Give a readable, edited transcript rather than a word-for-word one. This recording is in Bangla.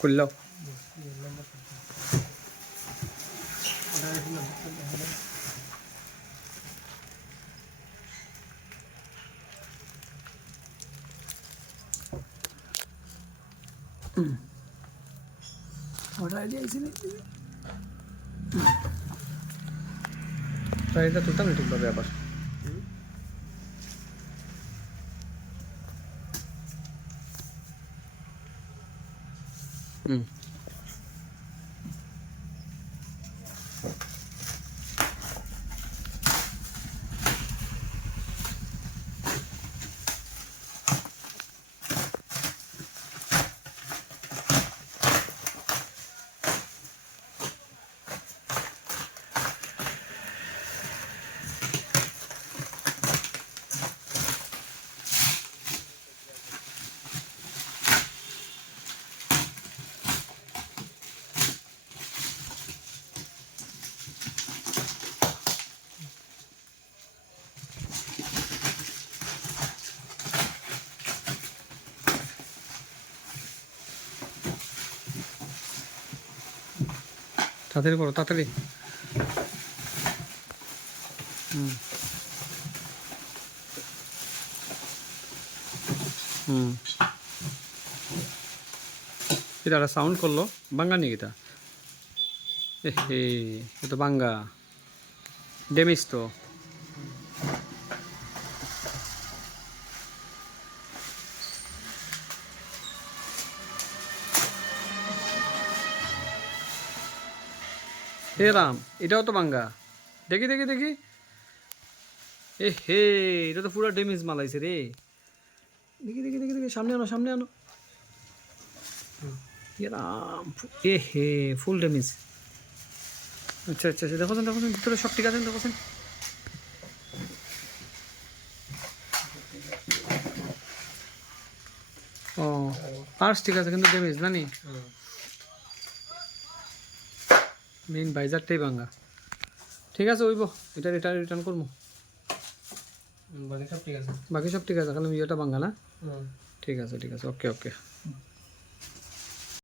খুললাও এটা তুলতাম না ঠিকভাবে আবার তাড়াতাড়ি করো তাড়াতাড়ি এটা একটা সাউন্ড করলো বাঙ্গা নিয়ে এটা এ তো বাঙ্গা ড্যামেজ তো হে রাম এটাও তো বাঙ্গা দেখি দেখি দেখি এটা তো পুরো ড্যামেজ মালাইছে রে দেখি দেখি দেখি দেখি সামনে আনো সামনে আনো রাম ফুল ড্যামেজ আচ্ছা আচ্ছা আচ্ছা দেখো দেখো ভিতরে সব ঠিক আছে দেখো ও পার্স ঠিক আছে কিন্তু ড্যামেজ না নি মেইন বাইজারটাই ভাঙা ঠিক আছে ওইব এটা রিটার্ন করবো বাকি সব ঠিক আছে বাকি সব ঠিক আছে খালি ইয়েটা ভাঙা না ঠিক আছে ওকে ওকে